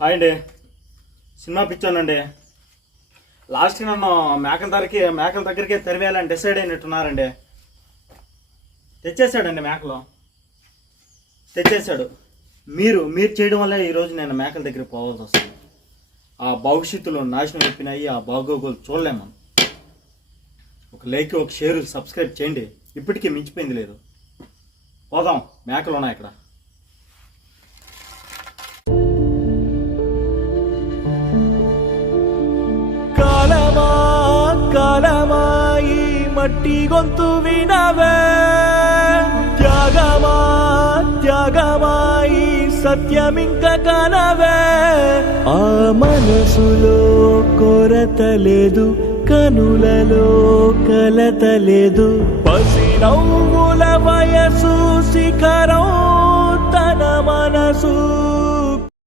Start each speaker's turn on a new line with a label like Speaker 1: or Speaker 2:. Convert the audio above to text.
Speaker 1: Hi అండి. Cinema పిచ్చానండి. Last నన్ను మేకల దగ్గరికి మేకల దగ్గరికి తెరివేయాలని డిసైడ్ అయినట్టున్నారండి. తెచ్చేసాడండి మేకలు. తెచ్చేసాడు. మీరు మీరు చేయడం వల్లే ఈరోజు నేను మేకల దగ్గరికి పోవాల్సి వస్తుంది. ఆ భవిష్యత్తులో నాశనం చెప్పినాయి ఆ బాగోగులు చూడలేము. మనం ఒక లైక్ ఒక షేర్ సబ్స్క్రైబ్ చేయండి. ఇప్పటికీ మించిపోయింది లేదు. పోదాం. మేకలు ఉన్నాయి ఇక్కడ.
Speaker 2: కాలమా మట్టి గొంతు వినవే త్యాగమా త్యాగమాయి సత్యమింక కనవే ఆ మనసులో కొరత లేదు కనులలో కలత లేదు పసి నవ్వుల వయసు శిఖరం తన మనసు